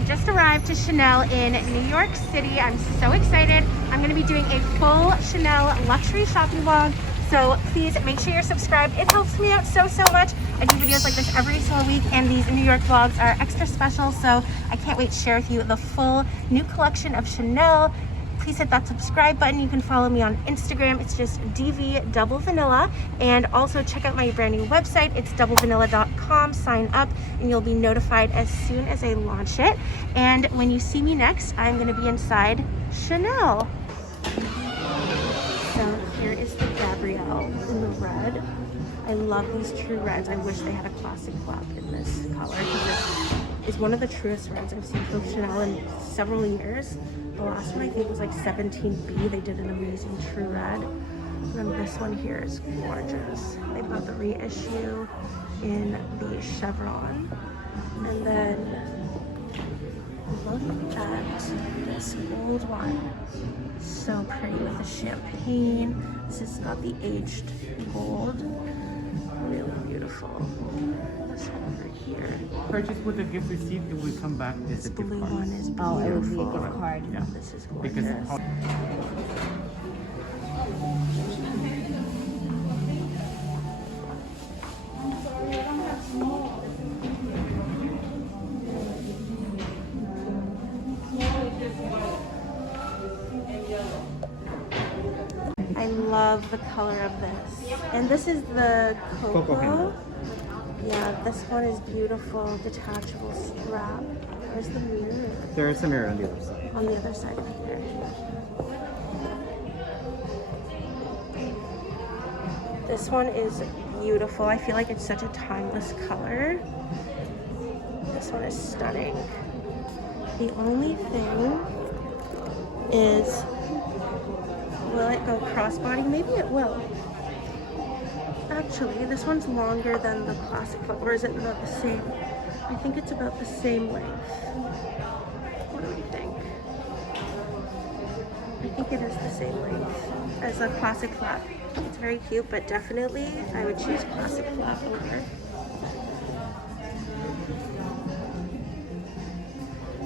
I just arrived to Chanel in New York City. I'm so excited. I'm gonna be doing a full Chanel luxury shopping vlog. So please make sure you're subscribed. It helps me out so much. I do videos like this every single week, and these New York vlogs are extra special. So I can't wait to share with you the full new collection of Chanel. Please hit that subscribe button. You can follow me on Instagram. It's just DV Double Vanilla. And also check out my brand new website. It's doublevanilla.com. Sign up and you'll be notified as soon as I launch it. And when you see me next, I'm going to be inside Chanel. So here is the Gabrielle in the red. I love these true reds. I wish they had a classic flap in this color, because this is one of the truest reds I've seen from Chanel in several years. The last one I think was like 17B. They did an amazing true red. And then this one here is gorgeous. They've got the reissue in the Chevron. And then look at this gold one. So pretty with the champagne. This has got the aged gold. Really beautiful. This one over here. Purchase with a gift receipt, it will come back as a gift Blue card. one is beautiful. Oh, it would be a gift card. Yeah. This is gorgeous. Because I love the color of this. And this is the Coco. handle. Yeah, this one is beautiful. Detachable strap. Where's the mirror? There is a mirror on the other side. On the other side of here. This one is beautiful. I feel like it's such a timeless color. This one is stunning. The only thing is, will it go crossbody? Maybe it will. Actually, this one's longer than the classic, or is it about the same? I think it's about the same length. What do we think? I think it is the same length as a classic flap. It's very cute, but definitely I would choose classic flap over.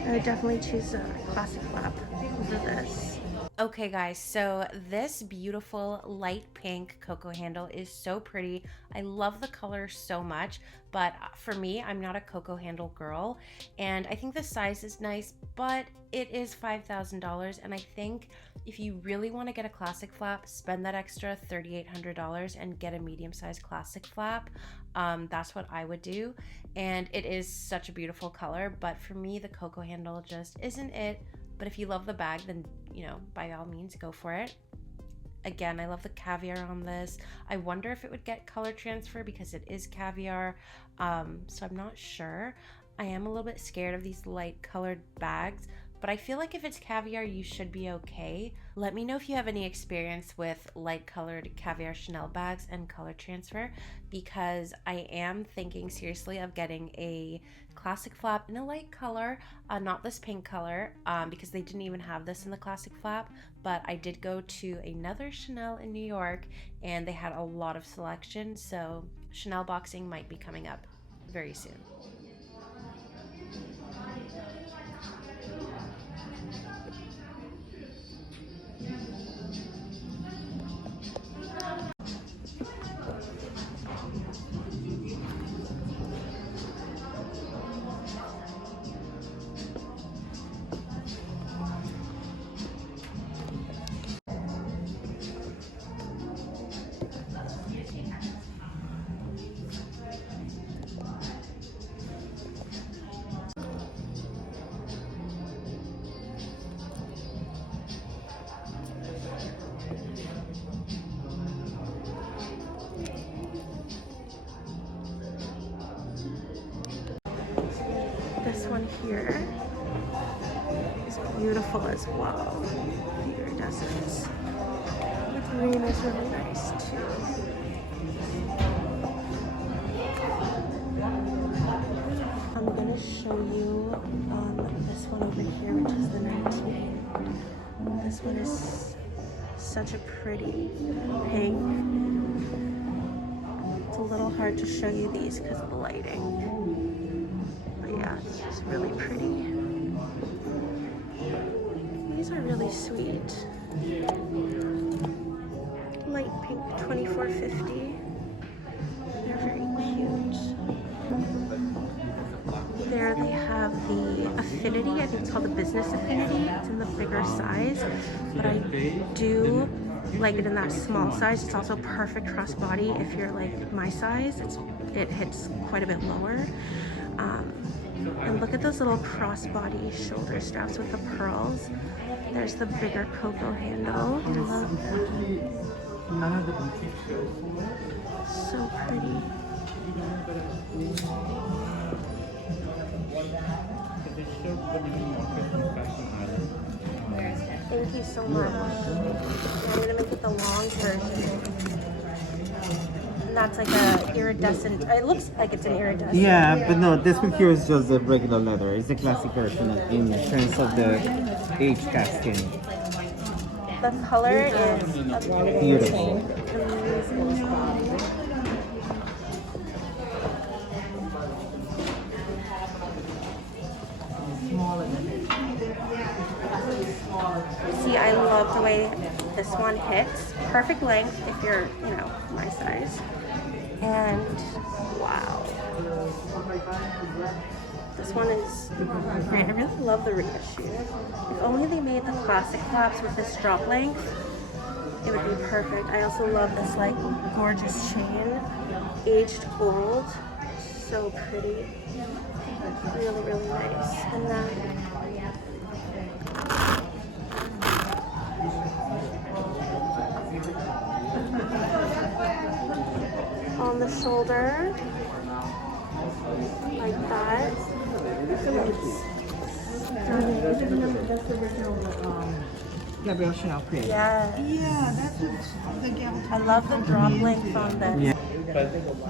I would definitely choose a classic flap over this. Okay guys, so this beautiful light pink Coco handle is so pretty. I love the color so much, but for me, I'm not a Coco handle girl, and I think the size is nice, but it is $5,000, and I think if you really want to get a classic flap, spend that extra $3,800 and get a medium-sized classic flap. That's what I would do, and it is such a beautiful color, but for me, the Coco handle just isn't it. But if you love the bag, then, you know, by all means, go for it. Again, I love the caviar on this. I wonder if it would get color transfer because it is caviar. So I'm not sure. I am a little bit scared of these light colored bags, but I feel like if it's caviar, you should be okay. Let me know if you have any experience with light colored caviar Chanel bags and color transfer, because I am thinking seriously of getting a classic flap in a light color, not this pink color, because they didn't even have this in the classic flap, but I did go to another Chanel in New York and they had a lot of selection, so Chanel boxing might be coming up very soon. This one here is beautiful as well. Iridescent. The green is really nice too. I'm gonna show you this one over here, which is the 19. This one is such a pretty pink. It's a little hard to show you these because of the lighting. But yeah, it's just really pretty. are really sweet. Light pink, $24.50. They're very cute. There they have the affinity. I think it's called the business affinity. It's in the bigger size, but I do like it in that small size. It's also perfect crossbody if you're like my size. It hits quite a bit lower. And look at those little crossbody shoulder straps with the pearls. There's the bigger Coco handle. I love that. So pretty. Thank you so much. I'm gonna make it the long version. And that's like a iridescent. It looks like it's an iridescent. Yeah, but no, this one here is just a regular leather. It's a classic version in terms of the Beige casting. The color is amazing. Beautiful. Amazing. See, I love the way this one hits. Perfect length if you're, you know, my size. And wow. This one is great. I really love the reissue. If only they made the classic flaps with this drop length, it would be perfect. I also love this like gorgeous chain, aged gold. So pretty. Really, really nice. And then on the shoulder, like that. Gabrielle Chanel print. Yes. Yeah, that's what the Gabrielle. I love the drop length on this. Yeah.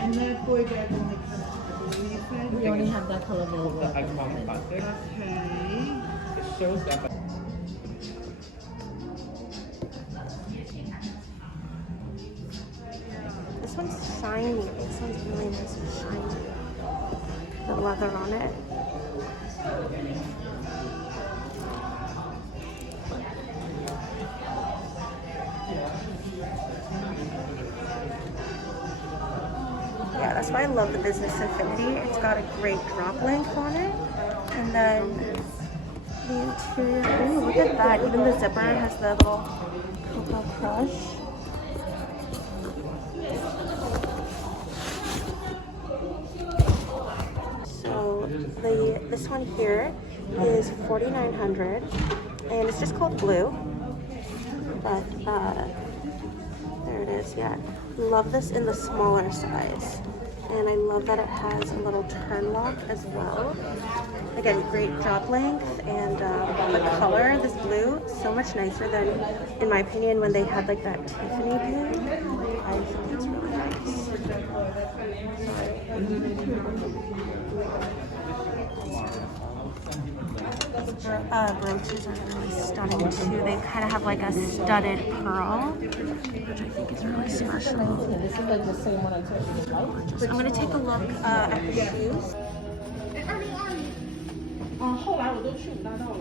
And that boy bag only comes, I believe. We only have that color available. Okay. This one's shiny. This one's really nice and shiny. The leather on it. Yeah, that's why I love the Business Affinity. It's got a great drop length on it. And then the interior, ooh, look at that. Even the zipper has the little Coco crush. So this one here is $4,900 and it's just called blue. But there it is, yeah. Love this in the smaller size. And I love that it has a little turn lock as well. Again, great drop length, and the color, this blue, so much nicer than, in my opinion, when they had like that Tiffany blue. I think it's really nice. Brooches are really stunning too. They kind of have like a studded pearl, which I think is really special. This is like the same one I told you about. I'm going to take a look at the shoes. 后来我都去5大道了。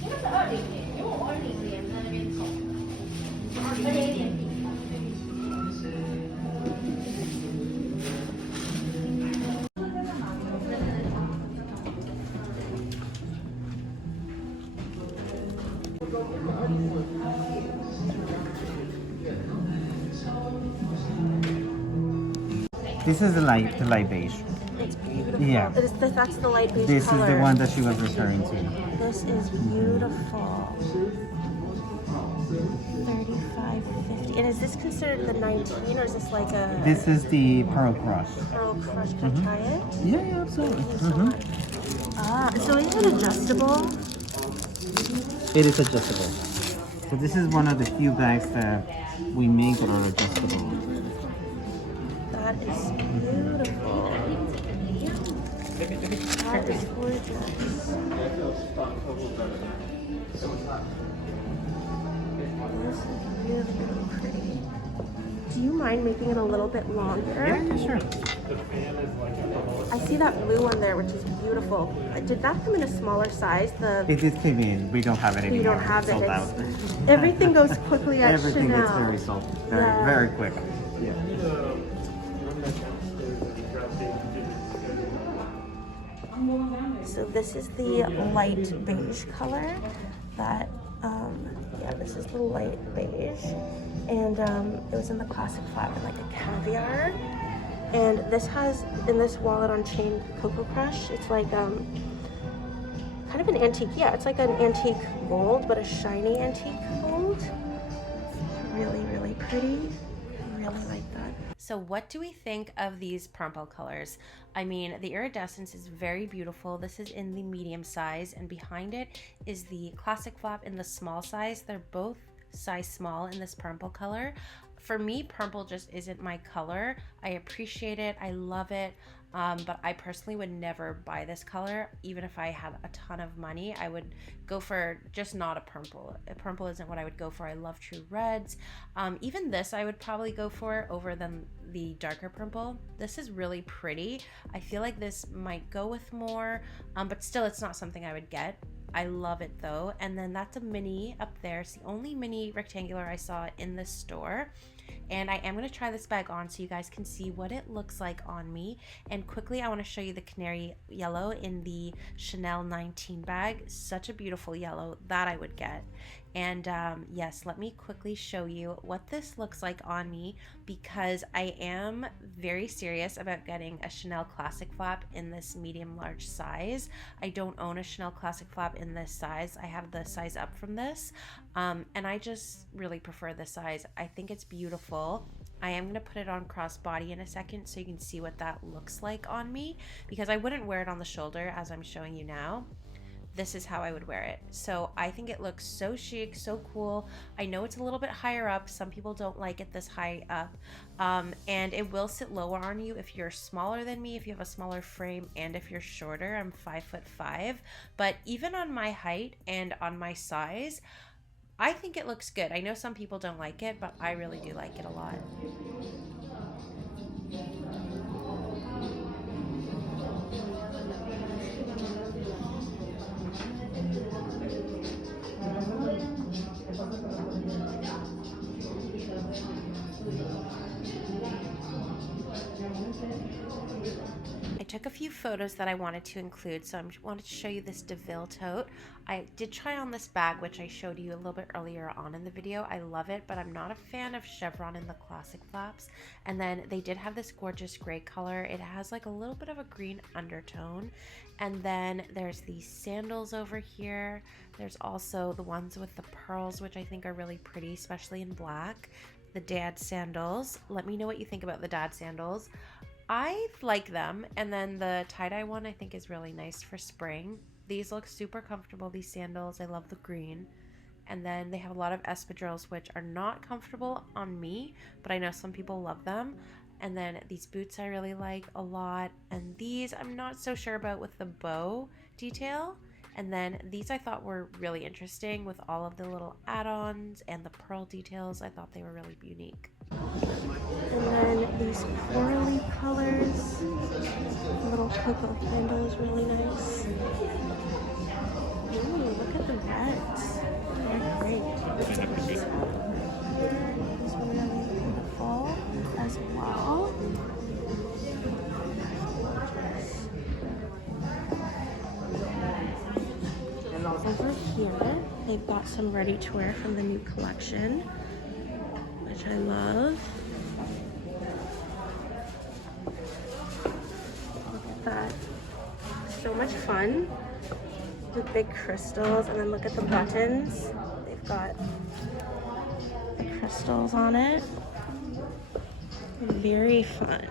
应该是20年，因为我20年在那边走，20年底。This is the light beige. It's beautiful. Yeah. That's the light beige This color. is the one that she was referring to. This is beautiful. $35.50. And is this considered the 19, or is this like a This is the pearl crush. pearl crush? Can I try it? Yeah, absolutely. Thank you so much. Ah, so is it adjustable? It is adjustable. So this is one of the few bags that we make that are adjustable. That is beautiful. That is gorgeous. This is really, really pretty. Do you mind making it a little bit longer? Yeah, sure. I see that blue one there, which is beautiful. Did that come in a smaller size? It just came in. We don't have it anymore. You don't have it. Sold out. Everything goes quickly at Everything Chanel. gets very sold. Very, Yeah. very quick. Yeah. So this is the light beige color. That, yeah, this is the light beige. And it was in the classic flap in like a caviar. And this has, in this wallet on chain, Coco Crush. It's like kind of an antique. Yeah, it's like an antique gold, but a shiny antique gold. Really, really pretty. I really like that. So what do we think of these purple colors? I mean, the iridescence is very beautiful. This is in the medium size, and behind it is the classic flap in the small size. They're both size small in this purple color. For me, purple just isn't my color. I appreciate it. I love it. But I personally would never buy this color. Even if I had a ton of money, I would go for just not a purple. A purple isn't what I would go for. I love true reds. Even this I would probably go for over than the darker purple. This is really pretty. I feel like this might go with more, but still it's not something I would get. I love it though. And then that's a mini up there. It's the only mini rectangular I saw in this store. And I am going to try this bag on so you guys can see what it looks like on me. And quickly, I want to show you the canary yellow in the Chanel 19 bag. Such a beautiful yellow that I would get. And yes, let me quickly show you what this looks like on me, because I am very serious about getting a Chanel classic flap in this medium large size. I don't own a Chanel classic flap in this size. I have the size up from this, and I just really prefer this size. I think it's beautiful. I am going to put it on crossbody in a second so you can see what that looks like on me, because I wouldn't wear it on the shoulder as I'm showing you now. This is how I would wear it. So I think it looks so chic, so cool. I know it's a little bit higher up. Some people don't like it this high up. And it will sit lower on you if you're smaller than me, if you have a smaller frame, and if you're shorter. I'm 5'5". But even on my height and on my size, I think it looks good. I know some people don't like it, but I really do like it a lot. I took a few photos that I wanted to include, so I wanted to show you this Deville tote. I did try on this bag, which I showed you a little bit earlier on in the video. I love it, but I'm not a fan of Chevron in the classic flaps. And then they did have this gorgeous gray color. It has like a little bit of a green undertone. And then there's these sandals over here. There's also the ones with the pearls, which I think are really pretty, especially in black. The dad sandals. Let me know what you think about the dad sandals. I like them. And then the tie-dye one I think is really nice for spring. These look super comfortable, these sandals. I love the green. And then they have a lot of espadrilles, which are not comfortable on me, but I know some people love them. And then these boots I really like a lot. And these I'm not so sure about with the bow detail. And then these I thought were really interesting with all of the little add-ons and the pearl details. I thought they were really unique. And then these corally colors, the little Coco handle is really nice. Ooh, look at the reds. They're great. These are really beautiful as well. Over here, they've got some ready to wear from the new collection, which I love. Look at that. So much fun. The big crystals, and then look at the buttons. They've got the crystals on it. Very fun.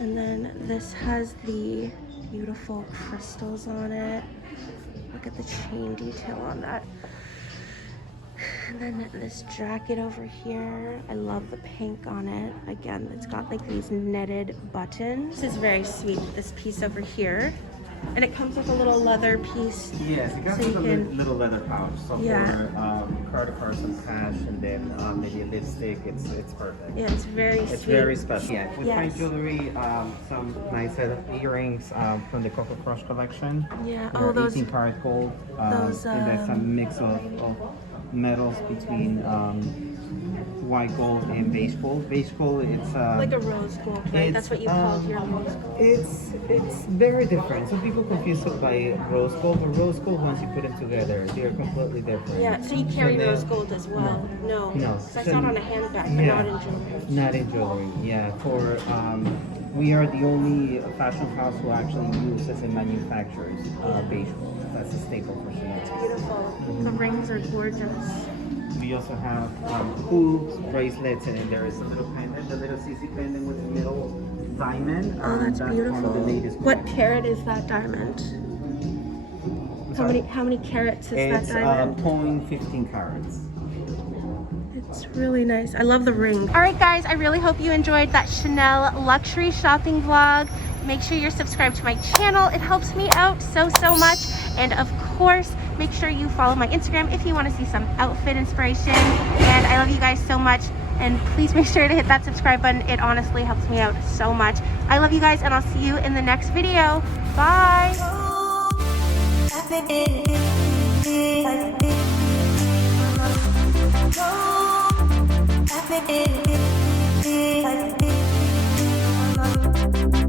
And then this has the beautiful crystals on it. Look at the chain detail on that. And then this jacket over here, I love the pink on it. Again, it's got like these netted buttons. This is very sweet, this piece over here. And it comes with a little leather piece. Yes, it comes So with you a can- little leather pouch. So Yeah. for credit cards, some cash, and then maybe a lipstick, it's perfect. Yeah, it's very It's sweet. very special. Yeah, with Yes. fine jewelry, some nice set of earrings from the Coco Crush collection. Yeah, They're oh, those- 18 karat gold. those, and that's a mix of metals between white gold and beige gold. Beige gold, it's Like a rose gold, right? That's what you called your rose gold. It's very different. Some people confuse it by rose gold, but rose gold, once you put them together, they're completely different. Yeah, so you carry Chanel- rose gold as well? No. No. Because I saw it on a handbag, but Yeah. not in jewelry. Not in jewelry, yeah. For we are the only fashion house who actually uses and manufactures beige gold. That's a staple for Chanel. Beautiful. The rings are gorgeous. We also have hoops, bracelets, and then there is a little pendant, the little CC pendant with the middle diamond. Oh, that's beautiful. One of the latest What ones. carat is that diamond? I'm How sorry. many carats is It's that diamond? 0.15 carats. It's really nice. I love the ring. All right, guys, I really hope you enjoyed that Chanel luxury shopping vlog. Make sure you're subscribed to my channel. It helps me out so much. And of course, make sure you follow my Instagram if you want to see some outfit inspiration. And I love you guys so much. And please make sure to hit that subscribe button. It honestly helps me out so much. I love you guys, and I'll see you in the next video. Bye. Happy